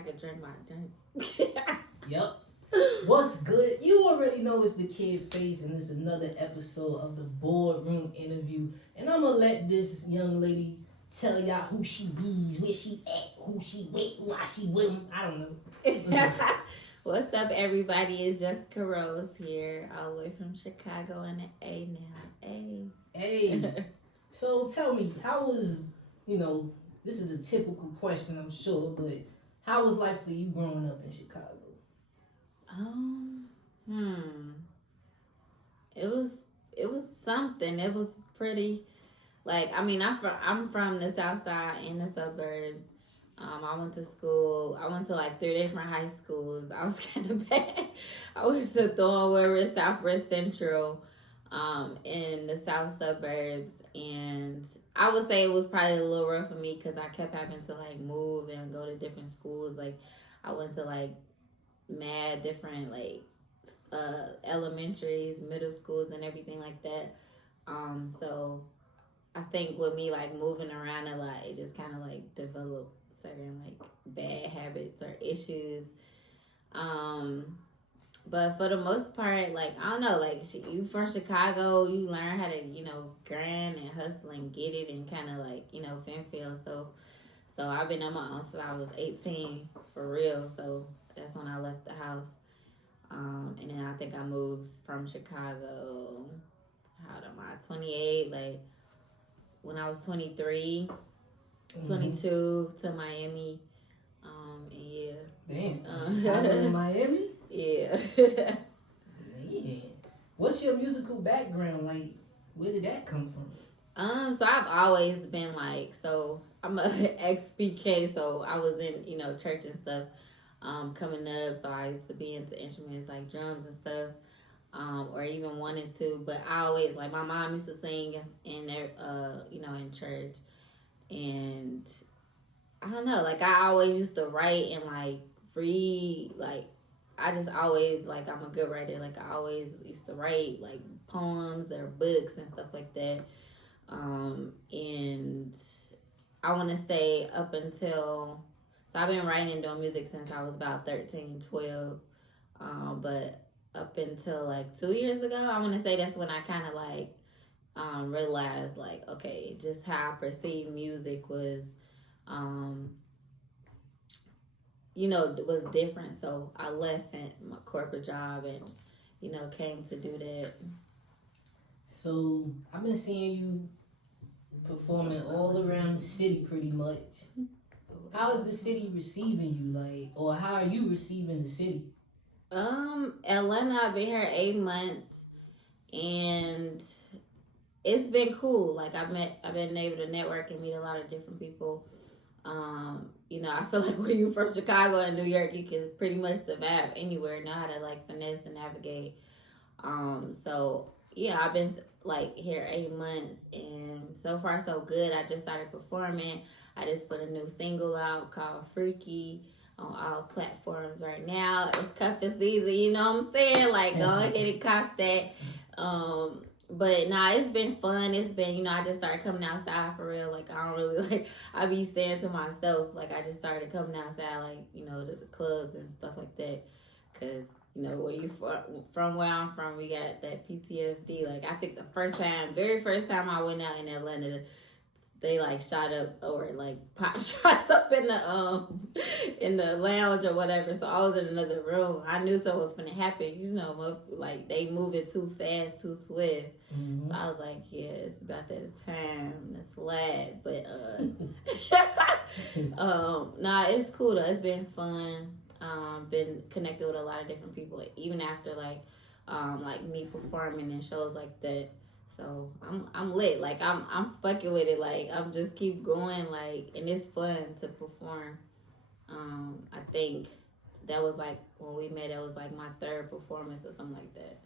I could drink my drink. Yep. What's good? You already know it's the Kid Face, and it's another episode of the Boardroom interview. And I'm gonna let this young lady tell y'all who she be, where she at, who she with, why she with him. I don't know. What's up, everybody? It's Jessica Rose here, all the way from Chicago in the A now. Hey. So tell me, how was, this is a typical question, I'm sure, but how was life for you growing up in Chicago? It was something. It was pretty, I'm from the South Side in the suburbs. I went to school. I went to like 3 different high schools. I was kind of bad. I went to Thornwood River, Southwest Central, in the South suburbs, and I would say it was probably a little rough for me because I kept having to like move and go to different schools. Like I went to like mad different like elementaries, middle schools, and everything like that. So I think with me like moving around a lot, it just kind of like developed certain like bad habits or issues. But for the most part, like I don't know, like you from Chicago, you learn how to grind and hustle and get it and kind of like fend feel. So I've been on my own since I was 18 for real. So that's when I left the house. And then I think I moved from Chicago, how old am I, 28, like when I was 23, 22 to Miami. And yeah. Damn, Chicago and Miami? Yeah. Man. What's your musical background? Like, where did that come from? So I've always been like, so I'm a ex-PK, so I was in, church and stuff. Coming up, so I used to be into instruments like drums and stuff, or even wanted to. But I always like my mom used to sing in there, in church, and I don't know, like I always used to write and like read. Like I just always like I'm a good writer. Like I always used to write like poems or books and stuff like that. And I want to say up until. So I've been writing and doing music since I was about 13, 12. But up until like 2 years ago, I want to say that's when I kind of like realized like, okay, just how I perceived music was, was different. So I left my corporate job and, came to do that. So I've been seeing you performing all around the city pretty much. How is the city receiving you, like, or how are you receiving the city? Atlanta, I've been here 8 months, and it's been cool. Like I've been able to network and meet a lot of different people. I feel like when you're from Chicago and New York, you can pretty much survive anywhere. Know how to like finesse and navigate. So yeah, I've been like here 8 months, and so far so good. I just started performing. I just put a new single out called Freaky on all platforms right now. It's cuffing season, you know what I'm saying? Like, go ahead and cop that. But nah, it's been fun. It's been, I just started coming outside for real. Like, I don't really, like, I be saying to myself, like, I just started coming outside, like, to the clubs and stuff like that. Because, where you from where I'm from, we got that PTSD. Like, I think the very first time I went out in Atlanta, they like shot up or like pop shots up in the lounge or whatever. So I was in another room. I knew something was gonna happen. Like they moving too fast, too swift. Mm-hmm. So I was like, yeah, it's about that time to slap. But nah, it's cool though. It's been fun. Been connected with a lot of different people, even after like me performing in shows like that. So I'm lit. Like I'm fucking with it. Like I'm just keep going. Like, and it's fun to perform. I think that was like when we met. That was like my third performance or something like that.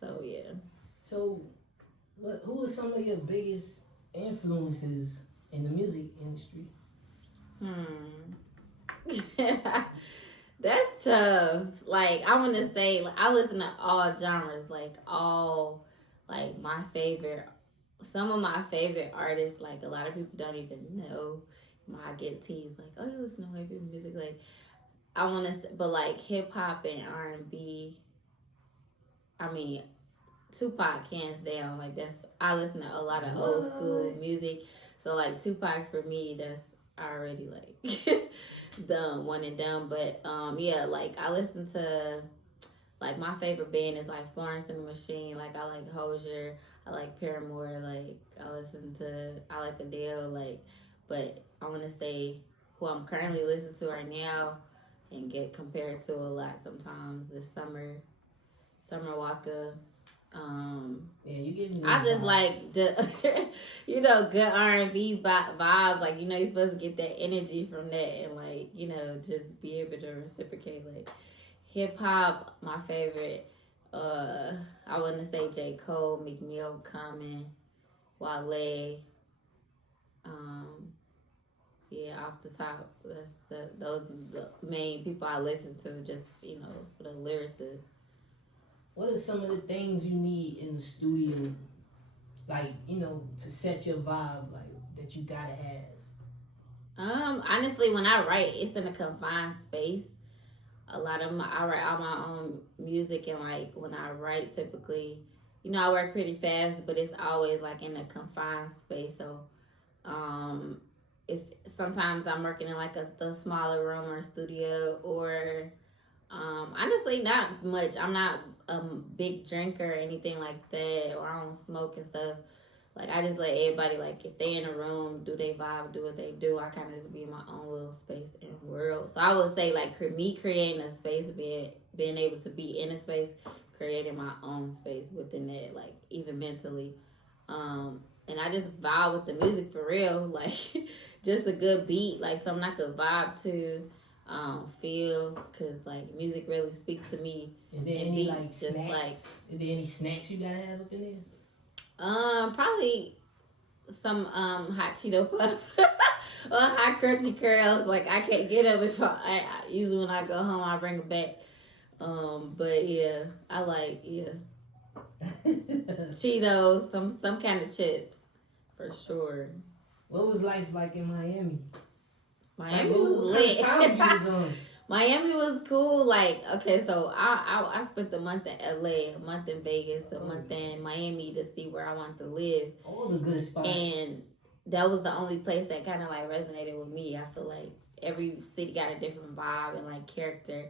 So yeah. So, who are some of your biggest influences in the music industry? That's tough. Like I want to say, like I listen to all genres. Like all. Like my favorite, some of my favorite artists, like a lot of people don't even know I get teased like, oh, you listen to white people music. Like, I want to, but like hip hop and R&B. I mean, Tupac hands down. Like I listen to a lot of old school music. So like Tupac for me, that's already like done, one and done. But yeah, like I listen to, like my favorite band is like Florence and the Machine. Like I like Hozier. I like Paramore. Like I like Adele. Like, but I want to say who I'm currently listening to right now and get compared to a lot sometimes this Summer Walker. Yeah, you give me. I just vibes. Like the, good R&B vibes. Like you're supposed to get that energy from that, and like just be able to reciprocate. Like hip hop, my favorite. I want to say J. Cole, Meek Mill, Common, Wale. Yeah, off the top, those are the main people I listen to. Just for the lyricists. What are some of the things you need in the studio, like, to set your vibe, like, that you gotta have? Honestly, when I write, it's in a confined space. A lot of I write all my own music, and like when I write, typically, I work pretty fast, but it's always like in a confined space. So, if sometimes I'm working in like the smaller room or studio, or honestly, not much. I'm not a big drinker or anything like that, or I don't smoke and stuff. Like I just let everybody, like if they in a room, do they vibe, do what they do. I kind of just be in my own little space and world. So I would say like me creating a space, being able to be in a space, creating my own space within it, like even mentally. And I just vibe with the music for real, like just a good beat, like something I could vibe to. Feel, because like music really speaks to me. Is there any like snacks? Is there any snacks you gotta have up in there? Probably some hot Cheeto puffs or hot crunchy curls. Like I can't get them if I usually when I go home I bring them back. But yeah, I like Cheetos, some kind of chips for sure. What was life like in Miami? Miami was lit. What time you was on? Miami was cool. Like, okay, so I spent a month in LA, a month in Vegas, a month in Miami to see where I wanted to live. All the good spots. And that was the only place that kind of like resonated with me. I feel like every city got a different vibe and like character.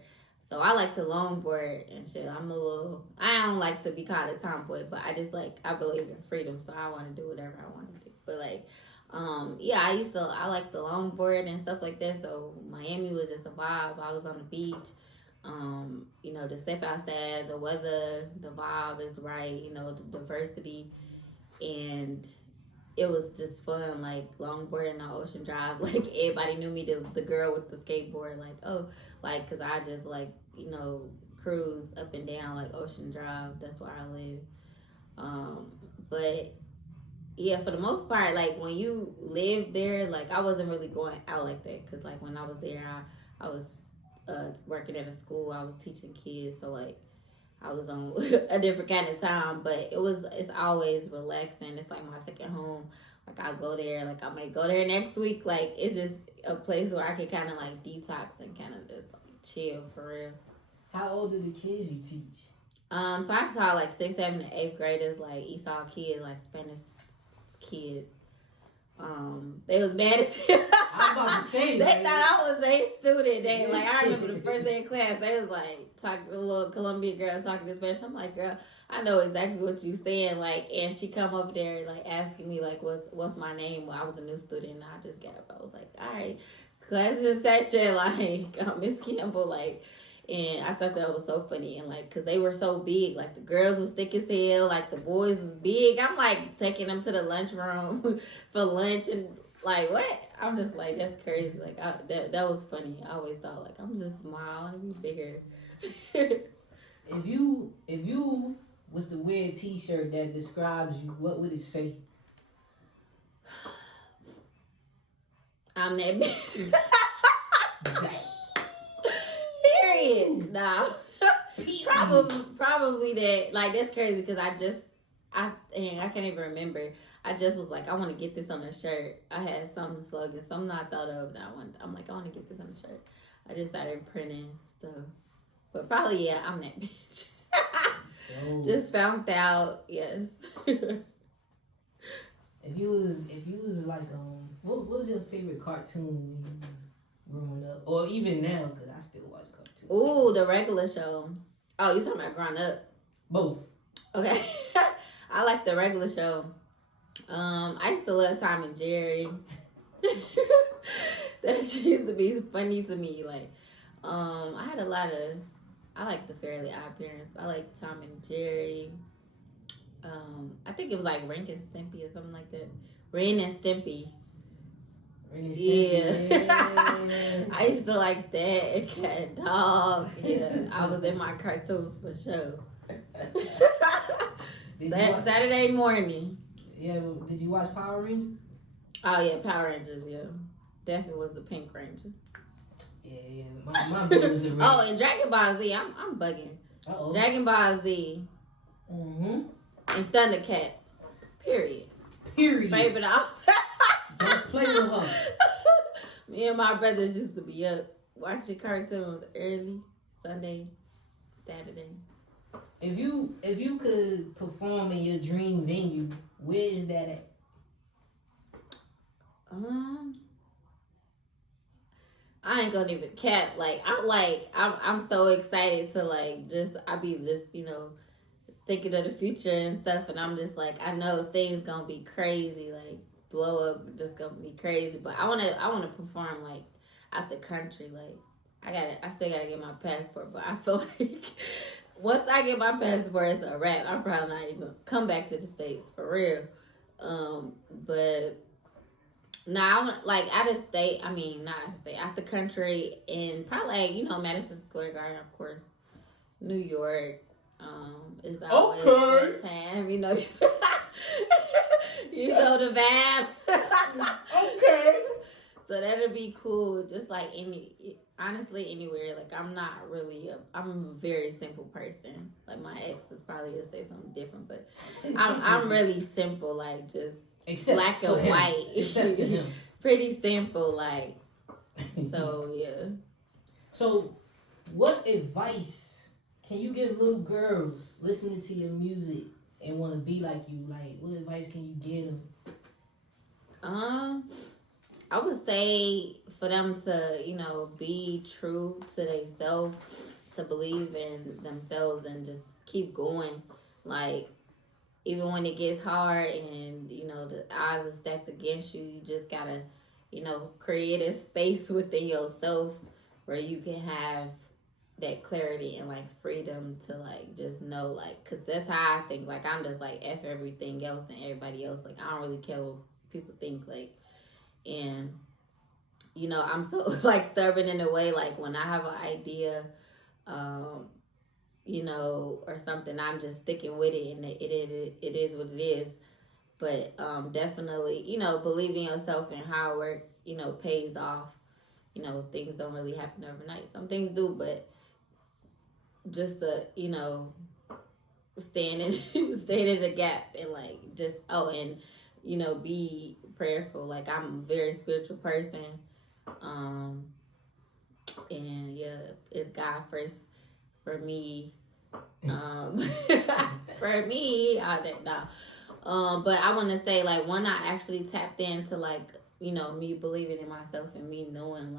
So I like to longboard and shit. I don't like to be called a tomboy, but I just like, I believe in freedom. So I want to do whatever I want to do. But like, yeah, I like to longboard and stuff like that. So Miami was just a vibe. I was on the beach, to step outside, the weather, the vibe is right, the diversity, and it was just fun, like longboarding on Ocean Drive. Like everybody knew me, the girl with the skateboard, like, oh, like, cause I just like, cruise up and down like Ocean Drive. That's where I live. But yeah, for the most part, like when you live there, like I wasn't really going out like that, because like when I was there, I was working at a school. I was teaching kids, so like I was on a different kind of time. But it's always relaxing. It's like my second home. Like I go there, like I might go there next week. Like it's just a place where I can kind of like detox and kind of just like chill for real. How old are the kids you teach? So I taught like 6th, 7th, and 8th graders, like Esau kids, like Spanish kids. They was mad as hell. I was about to say they thought I was a student. They like, I remember the first day of class, they was like talking to a little Colombian girl talking to Spanish. I'm like, girl, I know exactly what you saying. Like, and she come over there like asking me like what's my name. Well, I was a new student and I just got up. I was like, all right, class in session, like Miss Campbell, like. And I thought that was so funny. And like, cause they were so big, like the girls was thick as hell, like the boys was big. I'm like taking them to the lunchroom for lunch, and like, what? I'm just like, that's crazy. Like that was funny. I always thought like, I'm just small and be bigger. If you was to wear a t-shirt that describes you, what would it say? I'm that bitch. Period. Nah. Probably that. Like that's crazy because I can't even remember. I just was like, I want to get this on a shirt. I had some slogan, something I thought of that I'm like, I want to get this on a shirt. I just started printing stuff. But probably, yeah, I'm that bitch. Just found out, yes. If you was like, what was your favorite cartoon when you was growing up? Or even now, because I still watch cartoons. Ooh, the regular show. Oh, you talking about growing up? Both. Okay. I like the regular show. I used to love Tom and Jerry. That shit used to be funny to me. Like, I like the Fairly Odd Parents. I like Tom and Jerry. I think it was like Ren and Stimpy or something like that. Ren and Stimpy. Yeah. I used to like that and Cat and Dog. Yeah, I was in my cartoons for sure. Saturday morning. Yeah, did you watch Power Rangers? Oh yeah, Power Rangers. Yeah, definitely was the Pink Ranger. Yeah. My baby was the red. Oh, and Dragon Ball Z. I'm bugging. Uh-oh. Dragon Ball Z. Mm-hmm. And Thundercats. Period. Favorite all. Don't play with her. Me and my brothers used to be up watching cartoons early Sunday, Saturday. If you could perform in your dream venue, where is that at? I ain't gonna even cap. I'm so excited to I be thinking of the future and stuff, and I'm just like, I know things gonna be crazy, like blow up, just gonna be crazy. But I wanna perform like out the country. Like I still gotta get my passport, but I feel like once I get my passport, it's a wrap. I'm probably not even gonna come back to the States for real. But I want out of state. I mean, not out of state, out the country, and probably Madison Square Garden, of course, New York. Is always a good time. You know the vibes. Okay. So that'll be cool. Just like honestly, anywhere. Like I'm a very simple person. Like my ex is probably gonna say something different, but I'm really simple. Like just except black and white. Except to him. Pretty simple. Like so, yeah. So, what advice can you give little girls listening to your music and want to be like you? Like, what advice can you give them? I would say for them to, be true to themselves, to believe in themselves and just keep going. Like, even when it gets hard and, the odds are stacked against you, you just gotta, create a space within yourself where you can have that clarity and freedom to just know because that's how I think. I'm just F everything else and everybody else. I don't really care what people think. And I'm so stubborn in a way. When I have an idea, or something, I'm just sticking with it, and it is what it is. But definitely, believe in yourself and hard work, pays off. Things don't really happen overnight. Some things do, but just to stand in the gap and be prayerful. I'm a very spiritual person, and yeah, it's God first for me. For me, I didn't know. But I want to say when I actually tapped into me believing in myself and me knowing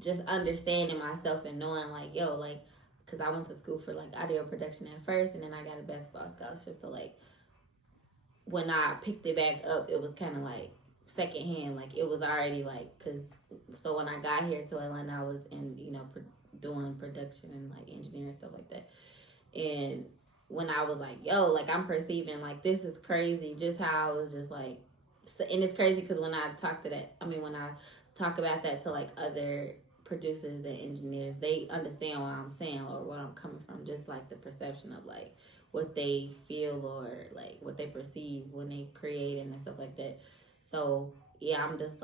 just understanding myself and knowing because I went to school for audio production at first, and then I got a basketball scholarship. So when I picked it back up, it was kind of secondhand. It was already so when I got here to Atlanta, I was in doing production and engineering and stuff like that. And when I was I'm perceiving this is crazy, just how I was just and it's crazy because when I talk about that to other producers and engineers, they understand what I'm saying or where I'm coming from, just the perception of what they feel or what they perceive when they create and stuff like that. So yeah, I'm just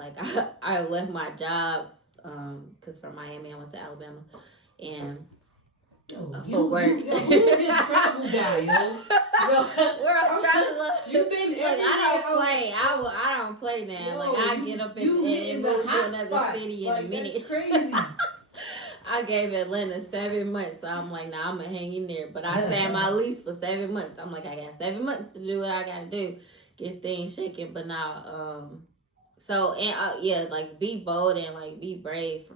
I left my job because from Miami I went to Alabama, and for work. Who's your travel guy, yo? Where I'm trying to look. You've been Look, I don't play. I don't play now. Like I get up and move to another city in a minute. That's crazy. I gave Atlanta 7 months. So I'm like, nah, I'm gonna hang in there. But I signed my lease for 7 months. I'm like, I got 7 months to do what I gotta do, get things shaking. But now, so and yeah, like be bold and like be brave.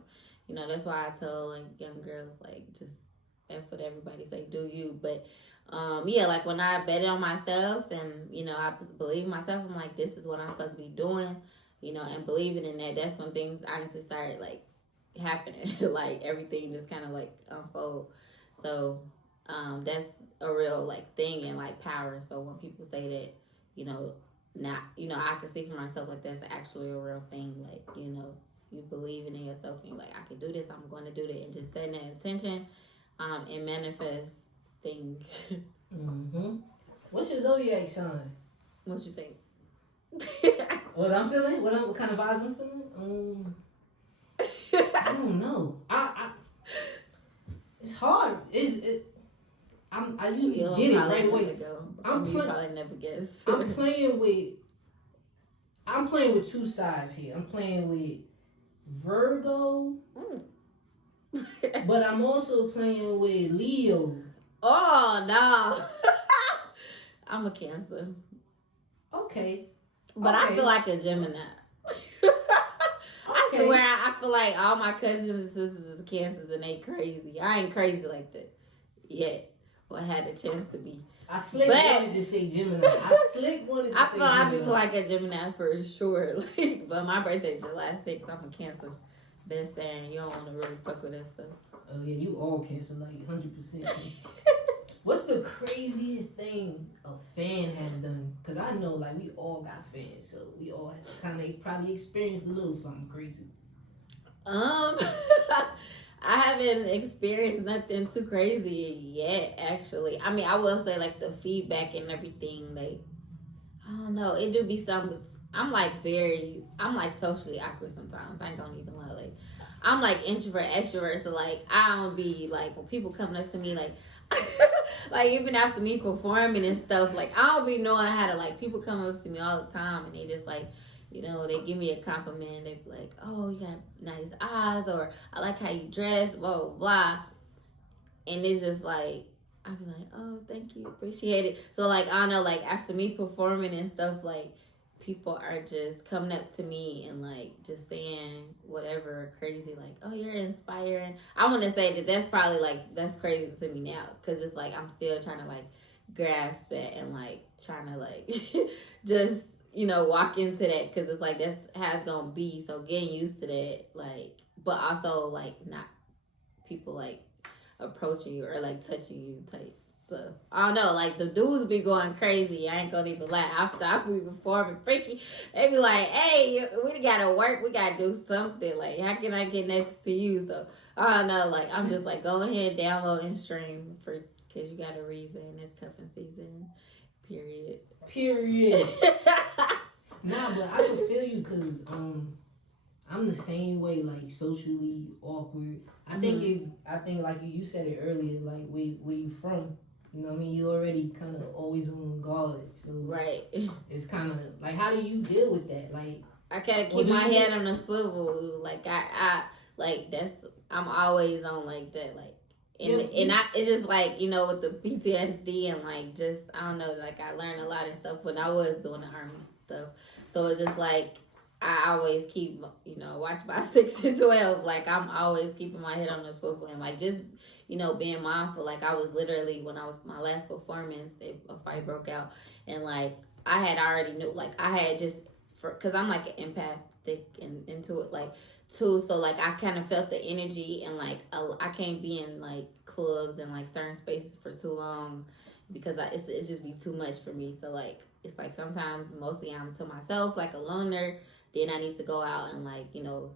You know, that's why I tell like young girls like just F what everybody say, do you. But yeah, like when I bet on myself and you know I believe in myself, I'm like, this is what I'm supposed to be doing. You know, and believing in that. That's when things honestly started like happening. Like everything just kind of like unfold. So that's a real like thing and like power. So when people say that, you know, not, you know, I can see for myself like that's actually a real thing. Like, you know, you believing in yourself and you're like, I can do this, I'm going to do that, and just setting that intention and manifest thing. Mm-hmm. What's your zodiac sign? What you think? What I'm feeling? What kind of vibes I'm feeling? I don't know. I it's hard. I usually get it right away. You probably never guess. I'm playing with two sides here. I'm playing with Virgo, but I'm also playing with Leo. Oh no. I'm a Cancer. Okay. But okay. I feel like a Gemini. I swear, I feel like all my cousins and sisters is Cancers and they crazy. I ain't crazy like that yet. Or had the chance to be. I wanted to say Gemini. I feel I feel like a Gemini for sure. Like, but my birthday is July 6th. I'm a Cancer. Best saying you don't want to really fuck with that stuff. Oh yeah, you all Cancer, like 100%. What's the craziest thing a fan has done? Because I know, like, we all got fans, so we all kind of probably experienced a little something crazy. I haven't experienced nothing too crazy yet, actually. I mean, I will say, like, the feedback and everything, like, I don't know. It do be something. I'm like socially awkward sometimes. I ain't gonna even lie. Like, I'm like introvert, extrovert, so, like, I don't be, like, when people come up to me, like, like even after me performing and stuff, like I don't be knowing how to, like, people come up to me all the time and they just like, you know, they give me a compliment, they be like, oh, you got nice eyes, or I like how you dress, blah blah blah, and it's just like I be like, oh, thank you, appreciate it. So like I don't know, like after me performing and stuff, like people are just coming up to me and like just saying whatever crazy, like, oh, you're inspiring. I want to say that that's probably like that's crazy to me now, because it's like I'm still trying to like grasp it and like trying to like just, you know, walk into that, because it's like that's how it's gonna be. So getting used to that, like, but also like not people like approaching you or like touching you type stuff. I don't know, like the dudes be going crazy. I ain't gonna even lie. After I be performing freaky, they be like, hey, we gotta work, we gotta do something. Like, how can I get next to you? So I don't know, like I'm just like, go ahead, download and stream because you got a reason. It's cuffing season. Period. Nah, but I can feel you, because I'm the same way, like socially awkward. I think like you said it earlier, like where you from. You know what I mean? You already kind of always on guard. So right. It's kind of like, how do you deal with that? Like, I gotta keep my head on a swivel. Like I like I'm always on like that. Like, it's just like, you know, with the PTSD and like just, I don't know, like I learned a lot of stuff when I was doing the army stuff. So it's just like I always keep, you know, watch my 6 and 12. Like I'm always keeping my head on the swivel and like just, you know, being mindful. Like I was literally, when I was my last performance, a fight broke out, and like I had already knew, like I had just because I'm like an empathic and into it like too. So like I kind of felt the energy, and like I can't be in like clubs and like certain spaces for too long because it just be too much for me. So like it's like sometimes, mostly I'm to myself, like a loner. Then I need to go out and like, you know,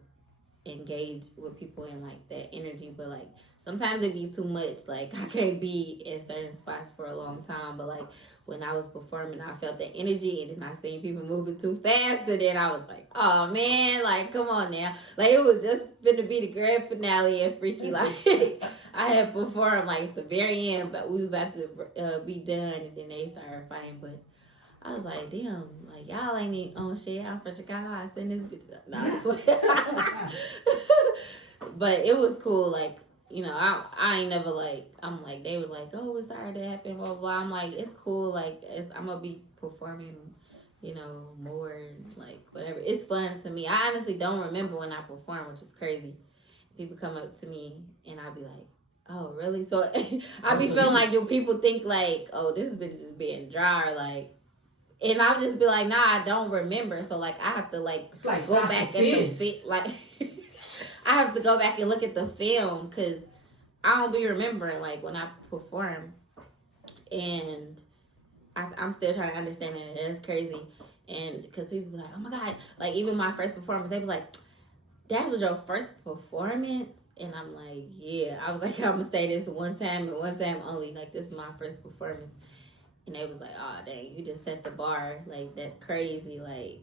engage with people in like that energy, but like sometimes it be too much. Like I can't be in certain spots for a long time. But like when I was performing, I felt the energy, and then I seen people moving too fast, and then I was like, oh man, like come on now. Like it was just finna be the grand finale and Freaky. Like I had performed like the very end, but we was about to be done, and then they started fighting. But I was like, damn, like y'all ain't even on shit. I'm from Chicago. I send this bitch up. No, I'm just like, but it was cool. Like, you know, I ain't never like, I'm like, they were like, oh, it's sorry that happened, blah, blah. I'm like, it's cool. Like, I'm going to be performing, you know, more and like whatever. It's fun to me. I honestly don't remember when I perform, which is crazy. People come up to me and I'll be like, oh, really? So I be feeling like, do people think like, oh, this bitch is being dry or like, and I'll just be like, nah, I don't remember. So like, I have to like go back at the like, I have to go back and look at the film because I don't be remembering like when I perform, and I'm still trying to understand it. It's crazy, and because people be like, oh my god, like even my first performance, they was like, that was your first performance, and I'm like, yeah. I was like, I'm gonna say this one time and one time only. Like this is my first performance. And they was like, oh, dang, you just set the bar, like, that crazy, like,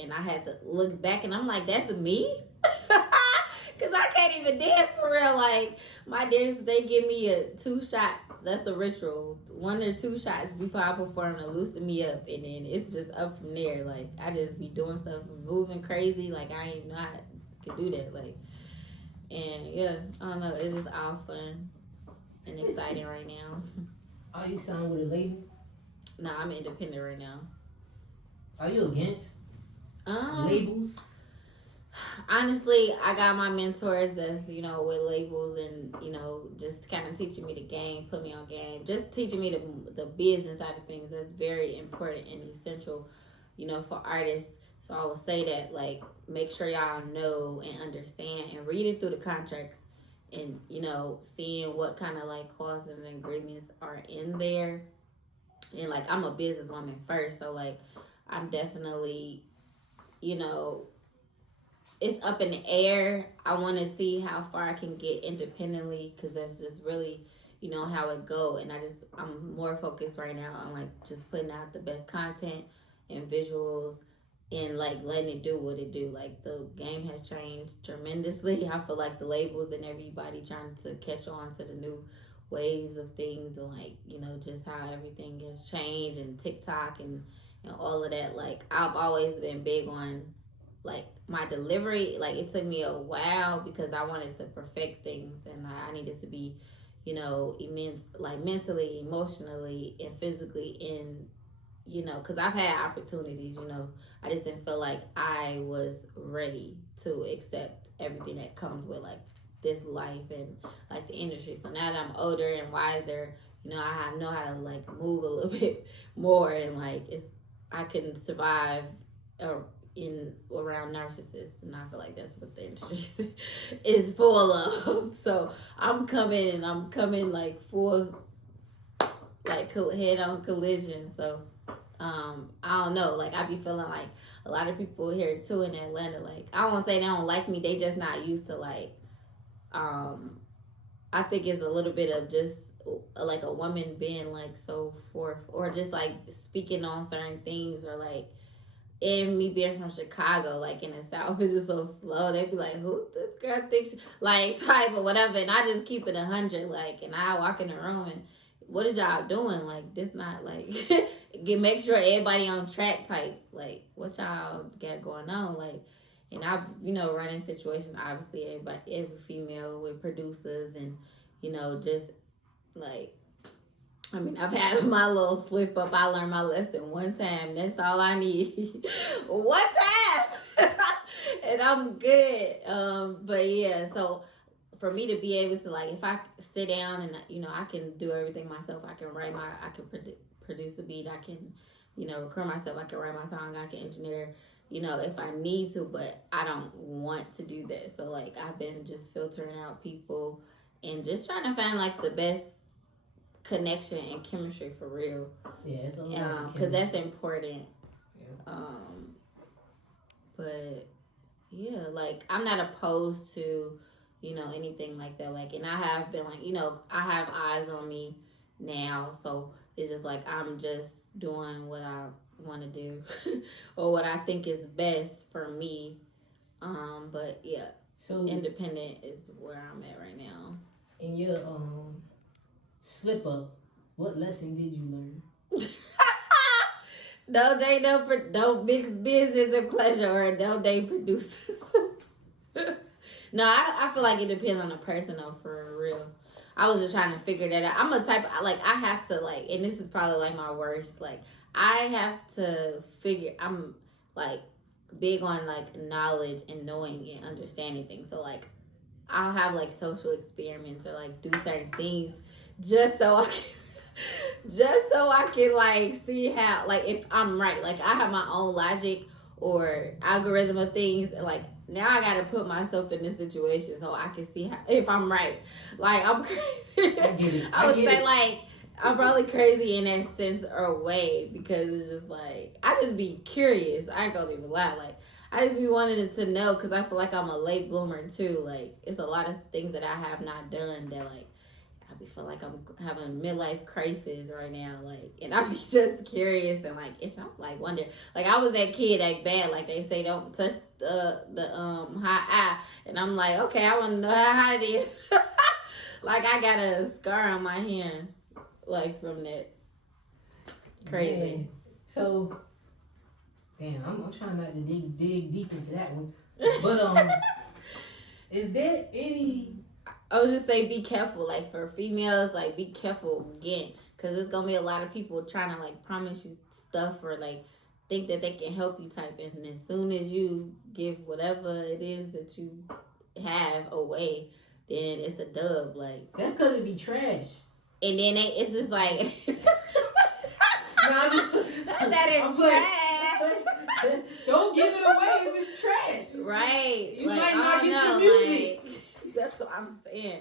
and I had to look back, and I'm like, that's me? Because I can't even dance for real. Like, my dancers, they give me a 2 shot. That's a ritual. 1 or 2 shots before I perform to loosen me up, and then it's just up from there. Like, I just be doing stuff, moving crazy. Like, I ain't know I could do that. Like, and, yeah, I don't know. It's just all fun and exciting right now. Are you signed with a label? Nah, I'm independent right now. Are you against labels? Honestly, I got my mentors that's, you know, with labels and, you know, just kind of teaching me the game, put me on game, just teaching me the business side of things. That's very important and essential, you know, for artists. So I will say that, like, make sure y'all know and understand and read it through the contracts. And, you know, seeing what kind of, like, clauses and agreements are in there. And, like, I'm a businesswoman first. So, like, I'm definitely, you know, it's up in the air. I want to see how far I can get independently. Because that's just really, you know, how it go. And I'm more focused right now on, like, just putting out the best content and visuals. And like letting it do what it do. Like the game has changed tremendously. I feel like the labels and everybody trying to catch on to the new waves of things, and like, you know, just how everything has changed, and TikTok and all of that. Like I've always been big on like my delivery. Like it took me a while because I wanted to perfect things, and I needed to be, you know, immense, like mentally, emotionally, and physically in, you know, because I've had opportunities, you know, I just didn't feel like I was ready to accept everything that comes with, like, this life and, like, the industry. So now that I'm older and wiser, you know, I know how to, like, move a little bit more, and, like, I can survive around narcissists, and I feel like that's what the industry is full of. So I'm coming like full, like, head-on collision. So I don't know, like I be feeling like a lot of people here too in Atlanta, like I don't want to say they don't like me, they just not used to like I think it's a little bit of just like a woman being like so forth, or just like speaking on certain things, or like and me being from Chicago, like in the South, it's just so slow. They be like, who this girl thinks, like, type or whatever. And I just keep it 100, like, and I walk in the room and what is y'all doing? Like, this not like make sure everybody on track type. Like, what y'all got going on? Like, and I've, you know, run in situations, obviously every female with producers, and, you know, just like, I mean, I've had my little slip up. I learned my lesson one time. That's all I need. One time. And I'm good. But yeah, so for me to be able to, like, if I sit down and, you know, I can do everything myself. I can I can produce a beat. I can, you know, record myself. I can write my song. I can engineer, you know, if I need to, but I don't want to do that. So, like, I've been just filtering out people and just trying to find, like, the best connection and chemistry for real. Yeah, it's a lot because that's important. Yeah. But yeah, like I'm not opposed to, anything like that. Like, and I have been like, I have eyes on me now, so it's just like I'm just doing what I want to do or what I think is best for me. But yeah, So independent is where I'm at right now. in your slip up, what lesson did you learn? Don't mix business and pleasure, or don't date producers. No, I feel like it depends on the person though, for real. I was just trying to figure that out. I'm a type like I have to like, and this is probably like my worst. Like I have to figure. I'm like big on like knowledge and knowing and understanding things. So like I'll have like social experiments or like do certain things just so I can like see how, like, if I'm right. Like I have my own logic or algorithm of things, and like now I gotta put myself in this situation so I can see how, if I'm right. Like I'm crazy. I get it. I would say like I'm probably crazy in that sense or way, because it's just like I just be curious. I ain't gonna even lie. Like I just be wanting to know, because I feel like I'm a late bloomer too. Like it's a lot of things that I have not done that like I be feel like I'm having a midlife crisis right now, like, and I be just curious and like it's not like wonder. Like I was that kid like bad, like they say don't touch the hot eye, and I'm like, okay, I want to know how hot it is. Like I got a scar on my hand, like from that. Crazy. Man. So, damn, I'm trying not to dig deep into that one, but is there any? I would just say be careful, like for females, like be careful again, because there's gonna be a lot of people trying to like promise you stuff or like think that they can help you type, and as soon as you give whatever it is that you have away, then it's a dub. Like That's because it be trash. and then it's just like Nah, that is trash. Don't give it away if it's trash. Right. You like, might I not don't get know, your music. like, that's what I'm saying.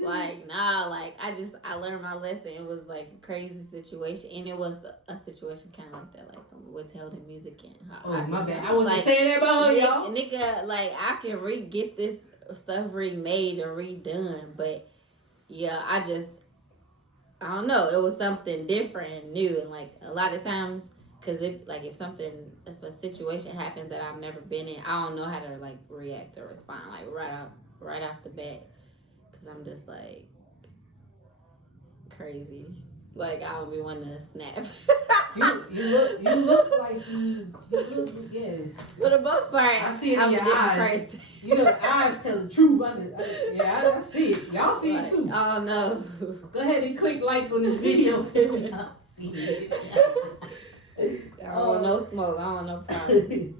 Like, nah, like, I learned my lesson. It was like a crazy situation. And it was a situation kind of like that, like withholding music and oh, my bad. I wasn't saying that about her, y'all. Nigga, like, I can get this stuff remade or redone. But, yeah, I don't know. It was something different and new. And, like, a lot of times, because if a situation happens that I've never been in, I don't know how to, like, react or respond, like, right off the bat, because I'm just like crazy. Like I don't be wanting to snap. you look like you look, yeah. For the most part, I see it I'm in your eyes. Crazy. You know, the eyes tell the truth. I see it. Y'all see it too. Oh no. Go ahead and click like on this video. Y'all see it. I don't want no smoke. I don't want no problem.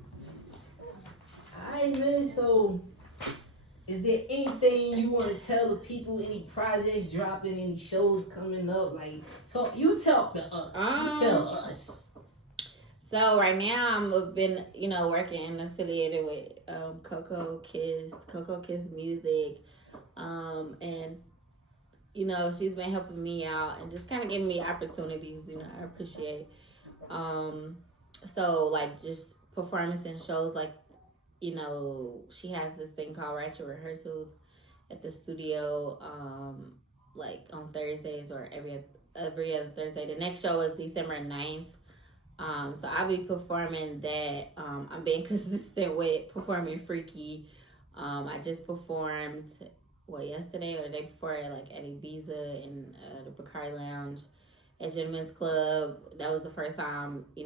Alright, man. So, is there anything you want to tell the people? Any projects dropping? Any shows coming up? Like, talk to us. You tell us. So right now I've been, working and affiliated with Coco Kiss Music, and she's been helping me out and just kind of giving me opportunities. I appreciate. So like just performance and shows, like. She has this thing called Ratchet Rehearsals at the studio, like on Thursdays or every other Thursday. The next show is December 9th. So I'll be performing that. I'm being consistent with performing Freaky. I just performed, yesterday or the day before, like at Ibiza in the Bacardi Lounge at Gentleman's Club. That was the first time, me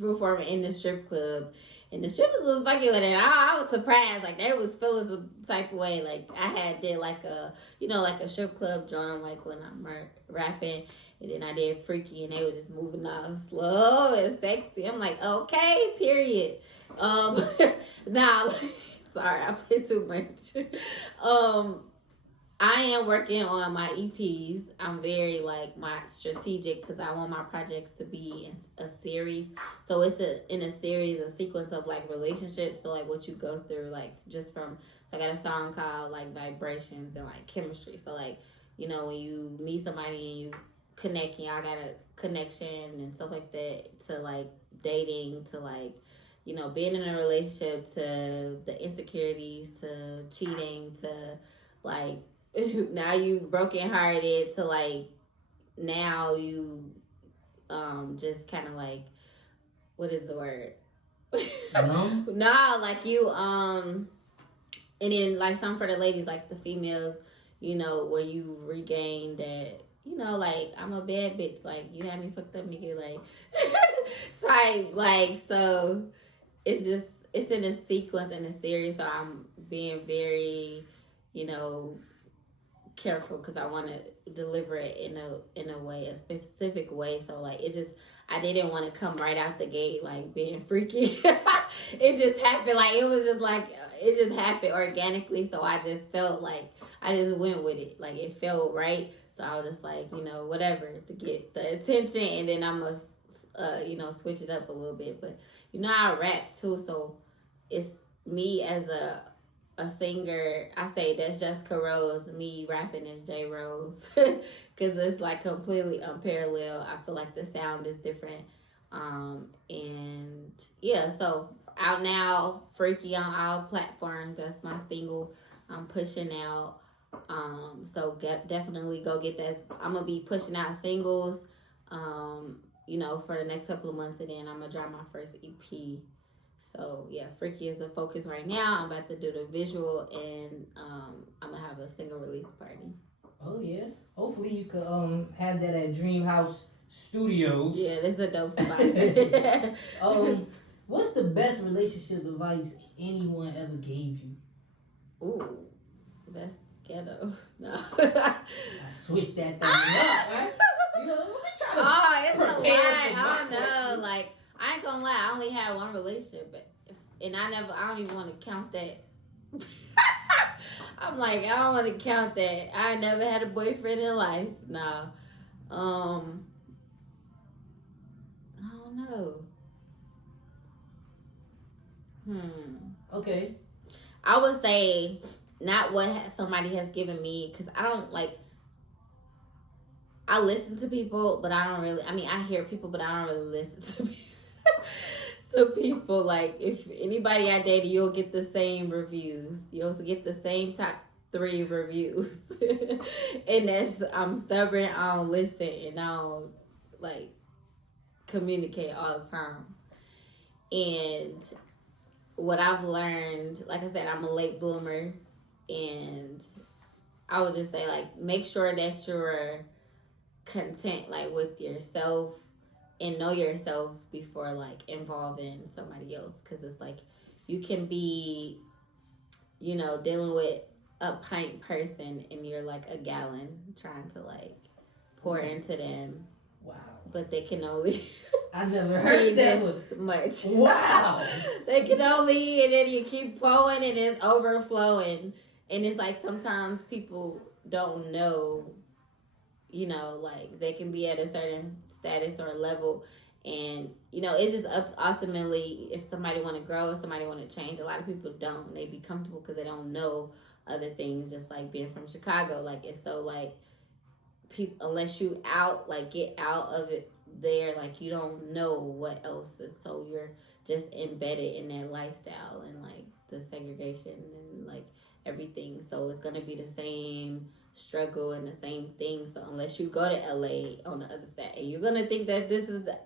performing in the strip club. And the strippers was fucking with it. I was surprised. Like, they was feeling some type of way. Like, I did like a, like a strip club drawing, like when I'm rapping. And then I did Freaky, and they were just moving off slow and sexy. I'm like, okay, period. Nah, sorry, I play too much. I am working on my EPs. I'm very my strategic, because I want my projects to be in a series. So it's in a series, a sequence of like relationships. So like what you go through, like just from. So I got a song called like Vibrations and like Chemistry. So like when you meet somebody and you connect, y'all got a connection and stuff like that, to like dating, to like being in a relationship, to the insecurities, to cheating, to like now you brokenhearted, to like now you just kind of like, what is the word? Nah, like you and then like some for the ladies, like the females, where you regain that, like I'm a bad bitch, like you had me fucked up, nigga, like type, like, so it's in a sequence and a series, so I'm being very, careful because I want to deliver it in a way, a specific way. So like I didn't want to come right out the gate like being freaky. It just happened, like it was just like it just happened organically. So I just felt like I just went with it, like it felt right. So I was just like, whatever to get the attention, and then I'm gonna switch it up a little bit. But I rap too, so it's me as a singer. I say that's Jessica Rose. Me rapping is J Rose, because it's like completely unparalleled. I feel like the sound is different. And yeah, so out now, Freaky on all platforms. That's my single I'm pushing out. So definitely go get that. I'm gonna be pushing out singles, for the next couple of months, and then I'm gonna drop my first EP. So yeah, Freaky is the focus right now. I'm about to do the visual, and I'm gonna have a single release party. Oh yeah, hopefully you could have that at Dream House Studios. Yeah, that's a dope spot. What's the best relationship advice anyone ever gave you? Ooh, that's ghetto. No. I switched that thing up, right? Let me try to it's a lie. I don't know. Like, I ain't gonna lie. I only had one relationship, and I don't even want to count that. I'm like, I don't want to count that. I never had a boyfriend in life. No. I don't know. Okay. I would say not what somebody has given me, because I don't like. I listen to people, but I don't really. I mean, I hear people, but I don't really listen to people. So people, like, if anybody I dated, you'll get the same reviews. You'll get the same top 3 reviews. And I'm stubborn. I don't listen, and I don't like communicate all the time. And what I've learned, like I said, I'm a late bloomer, and I would just say, like, make sure that you're content, like, with yourself, and know yourself before like involving somebody else, because it's like you can be dealing with a pint person and you're like a gallon trying to like pour into them. Wow. But they can only I never heard that much. Wow. They can only, and then you keep pouring and it's overflowing, and it's like sometimes people don't know, like they can be at a certain status or level, and it's just up ultimately if somebody want to grow, if somebody want to change. A lot of people don't. They be comfortable because they don't know other things. Just like being from Chicago, like it's so like people, unless you get out of it there, like you don't know what else is. So you're just embedded in that lifestyle and like the segregation and like everything. So it's gonna be the same struggle and the same thing. So unless you go to LA on the other side, and you're gonna think that this is the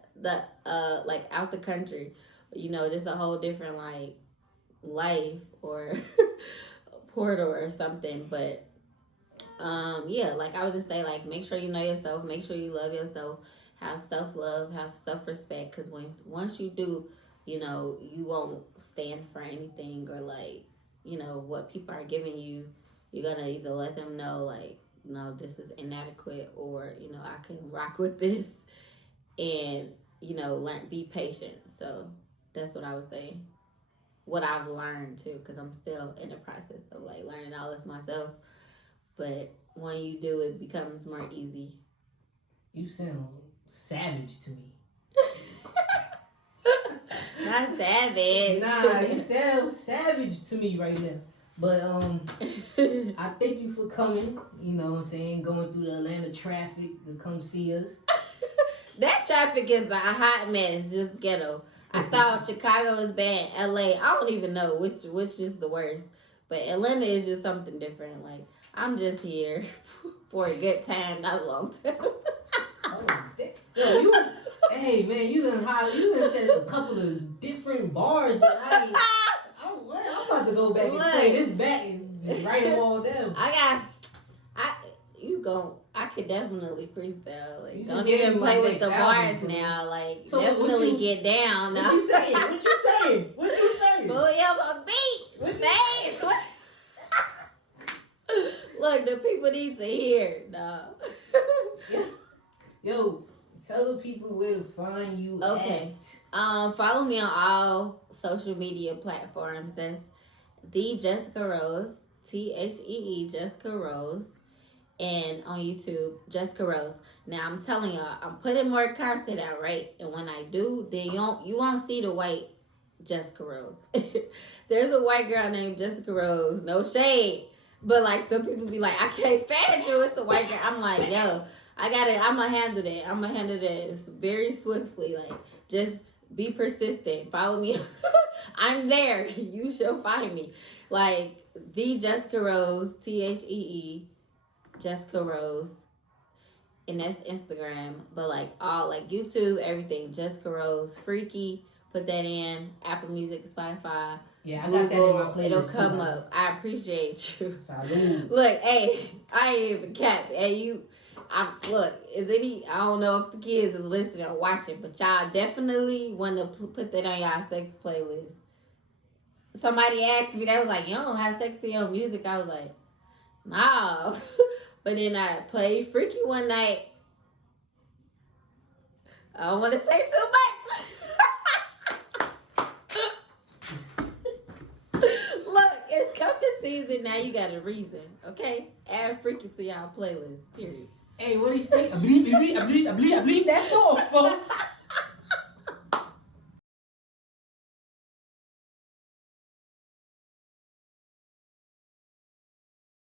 like out the country, just a whole different like life or portal or something. But yeah, like I would just say, like, make sure you know yourself, make sure you love yourself, have self-love, have self-respect, because once you do, you won't stand for anything or like what people are giving you. You're gonna either let them know, like, no, this is inadequate, or, I can rock with this, and, be patient. So that's what I would say. What I've learned, too, because I'm still in the process of, like, learning all this myself. But when you do, it becomes more easy. You sound savage to me. Not savage. Nah, you sound savage to me right now. But I thank you for coming, what I'm saying, going through the Atlanta traffic to come see us. That traffic is a hot mess, just ghetto. I thought Chicago was bad. LA, I don't even know which is the worst. But Atlanta is just something different. Like, I'm just here for a good time, not a long time. Oh, yo, hey man, you done said a couple of different bars that I'm about to go back and play this back and just write them all down. I could definitely freestyle. Like, You don't just even gave me play my with the next bars album, bro. now. Like, So definitely get down now. What you saying? What you saying? What you saying? Pull up a beat. What you Face. Look, the people need to hear. No. Yo, tell the people where to find you. Okay. At. Follow me on all social media platforms. That's the Jessica Rose, THEE Jessica Rose, and on YouTube, Jessica Rose. Now I'm telling y'all, I'm putting more content out, right? And when I do, then you won't see the white Jessica Rose. There's a white girl named Jessica Rose. No shade, but like some people be like, I can't stand you. It's the white girl. I'm like, yo, I'm gonna handle that. I'm gonna handle that very swiftly. Like, just be persistent. Follow me. I'm there. You shall find me. Like, the Jessica Rose, THEE Jessica Rose, and that's Instagram. But like all like YouTube, everything Jessica Rose, Freaky. Put that in Apple Music, Spotify. Yeah, I Google, got that in my playlist. it'll come too, up. I appreciate you. Salud. Look, hey, I ain't even cap. Hey, I don't know if the kids is listening or watching, but y'all definitely want to put that on y'all sex playlist. Somebody asked me, they was like, you don't have sex to your music. I was like, no. But then I played Freaky one night. I don't want to say too much. Look, it's cuffing season now. You got a reason, okay? Add Freaky to y'all playlist, period. Hey, what he say? I believe that song, folks.